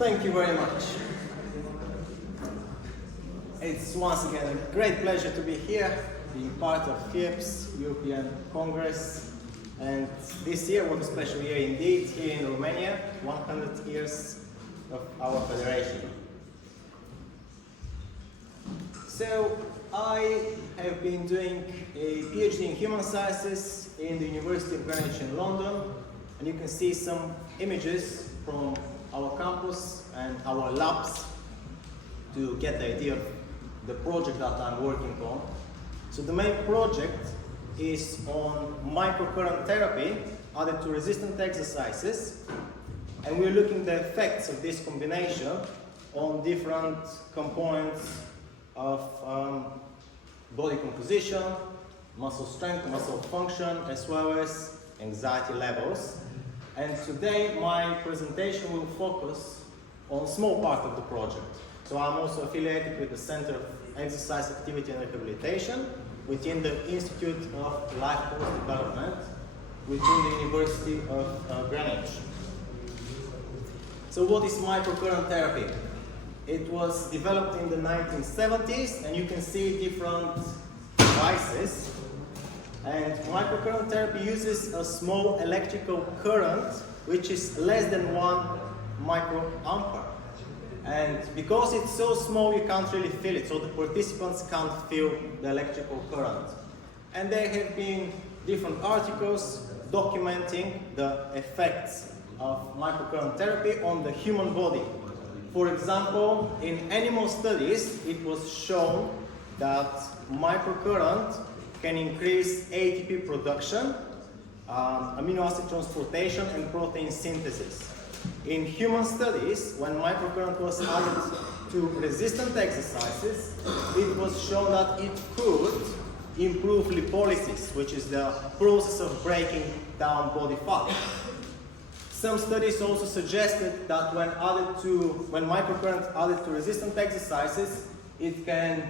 Thank you very much. It's once again a great pleasure to be here, being part of FIEPS European Congress. And this year was a special year indeed here in Romania, 100 years of our federation. So I have been doing a PhD in human sciences in the University of Greenwich in London, and you can see some images from our campus and our labs to get the idea of the project that I'm working on. So the main project is on microcurrent therapy added to resistant exercises, and we're looking at the effects of this combination on different components of body composition, muscle strength, muscle function, as well as anxiety levels. And today my presentation will focus on a small part of the project. So I'm also affiliated with the Center of Exercise, Activity and Rehabilitation within the Institute of Life Course Development within the University of Greenwich. So what is microcurrent therapy? It was developed in the 1970s, and you can see different devices. And microcurrent therapy uses a small electrical current which is less than 1 microampere. And because it's so small, you can't really feel it, so the participants can't feel the electrical current. And there have been different articles documenting the effects of microcurrent therapy on the human body. For example, in animal studies, it was shown that microcurrent can increase ATP production, amino acid transportation, and protein synthesis. In human studies, when microcurrent was added to resistant exercises, it was shown that it could improve lipolysis, which is the process of breaking down body fat. Some studies also suggested that when microcurrent added to resistant exercises, it can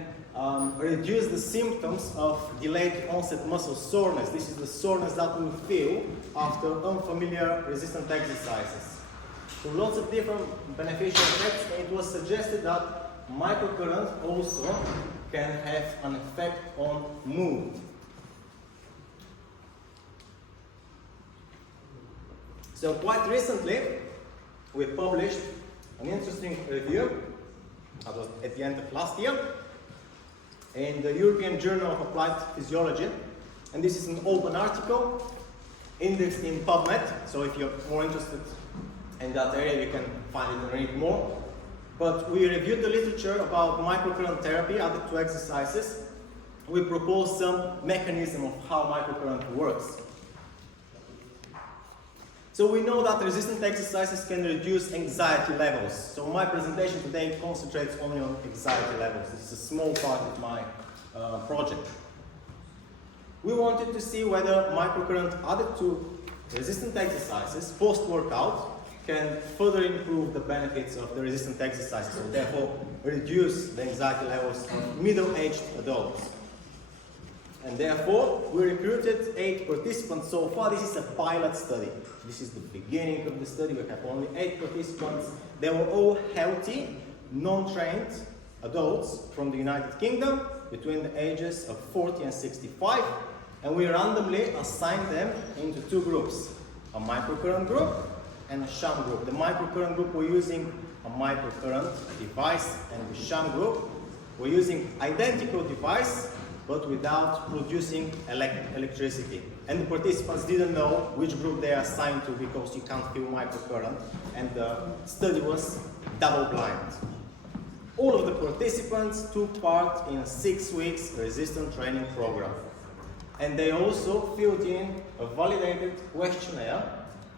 reduce the symptoms of delayed onset muscle soreness. This is the soreness that we feel after unfamiliar resistant exercises. So lots of different beneficial effects, and it was suggested that microcurrent also can have an effect on mood. So quite recently, we published an interesting review, that was at the end of last year, in the European Journal of Applied Physiology. And this is an open article, indexed in PubMed, so if you're more interested in that area, you can find it and read more. But we reviewed the literature about microcurrent therapy added to exercises. We proposed some mechanism of how microcurrent works. So we know that resistant exercises can reduce anxiety levels. So my presentation today concentrates only on anxiety levels. This is a small part of my project. We wanted to see whether microcurrent added to resistant exercises post-workout can further improve the benefits of the resistant exercises, so therefore reduce the anxiety levels of middle-aged adults. And therefore, we recruited 8 participants so far. This is a pilot study. This is the beginning of the study. We have only 8 participants. They were all healthy, non-trained adults from the United Kingdom between the ages of 40 and 65. And we randomly assigned them into 2 groups, a microcurrent group and a sham group. The microcurrent group were using a microcurrent device, and the sham group were using identical device but without producing electricity. And the participants didn't know which group they are assigned to because you can't feel microcurrent, and the study was double-blind. All of the participants took part in a 6 weeks resistant training program. And they also filled in a validated questionnaire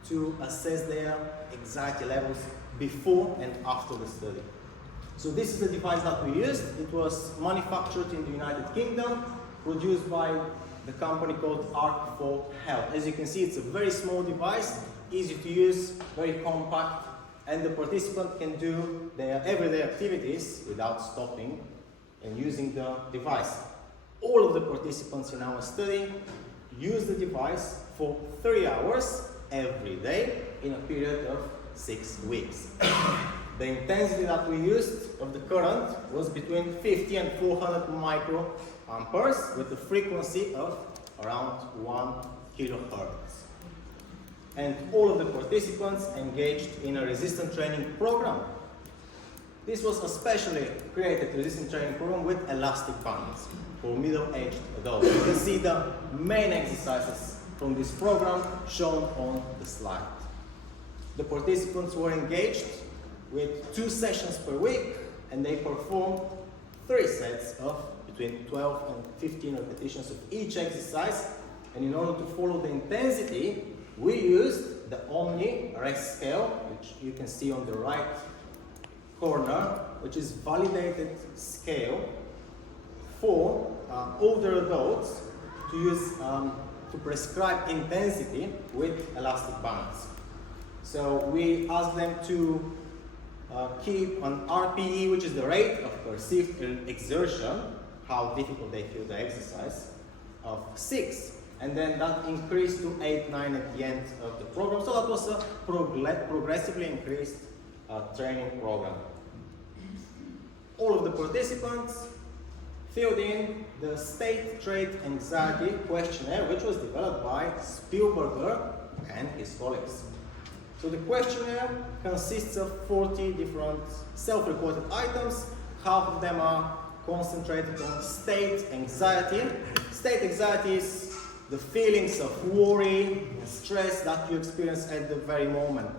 to assess their anxiety levels before and after the study. So this is the device that we used. It was manufactured in the United Kingdom, produced by the company called Arc4 Health. As you can see, it's a very small device, easy to use, very compact, and the participant can do their everyday activities without stopping and using the device. All of the participants in our study used the device for 3 hours every day in a period of 6 weeks. The intensity that we used of the current was between 50 and 400 microamperes with a frequency of around 1 kilohertz. And all of the participants engaged in a resistance training program. This was a specially created resistance training program with elastic bands for middle-aged adults. You can see the main exercises from this program shown on the slide. The participants were engaged with 2 sessions per week, and they performed 3 sets of between 12 and 15 repetitions of each exercise. And in order to follow the intensity, we used the Omni rest scale, which you can see on the right corner, which is validated scale for older adults to use to prescribe intensity with elastic bands. So we asked them to keep an RPE, which is the rate of perceived exertion, how difficult they feel the exercise, of 6. And then that increased to 8, 9 at the end of the program. So that was a progressively increased training program. All of the participants filled in the state trait anxiety questionnaire, which was developed by Spielberger and his colleagues. So the questionnaire consists of 40 different self-reported items. Half of them are concentrated on state anxiety. State anxiety is the feelings of worry and stress that you experience at the very moment.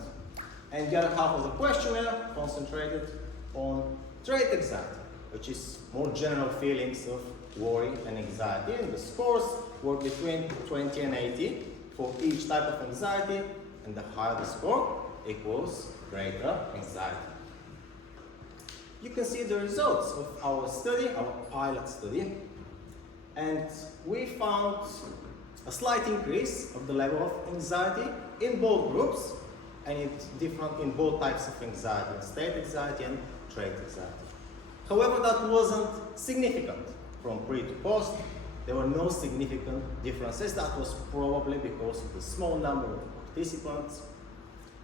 And the other half of the questionnaire concentrated on trait anxiety, which is more general feelings of worry and anxiety. And the scores were between 20 and 80 for each type of anxiety, and the higher the score equals greater anxiety. You can see the results of our study, our pilot study, and we found a slight increase of the level of anxiety in both groups, and it's different in both types of anxiety, state anxiety and trait anxiety. However, that wasn't significant from pre to post. There were no significant differences. That was probably because of the small number of participants.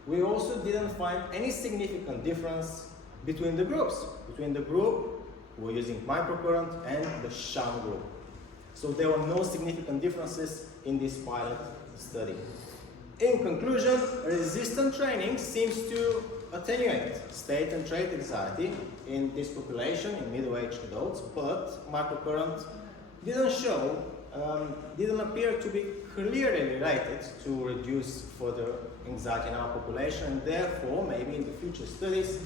We also didn't find any significant difference between the groups, between the group who were using microcurrent and the sham group. So there were no significant differences in this pilot study. In conclusion, resistant training seems to attenuate state and trait anxiety in this population, in middle-aged adults, but microcurrent didn't appear to be clearly related to reduce further anxiety in our population, and therefore maybe in the future studies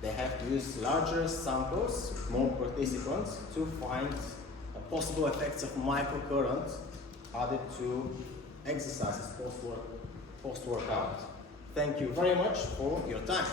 they have to use larger samples, more participants, to find possible effects of microcurrent added to exercises post-workout. Thank you very much for your time.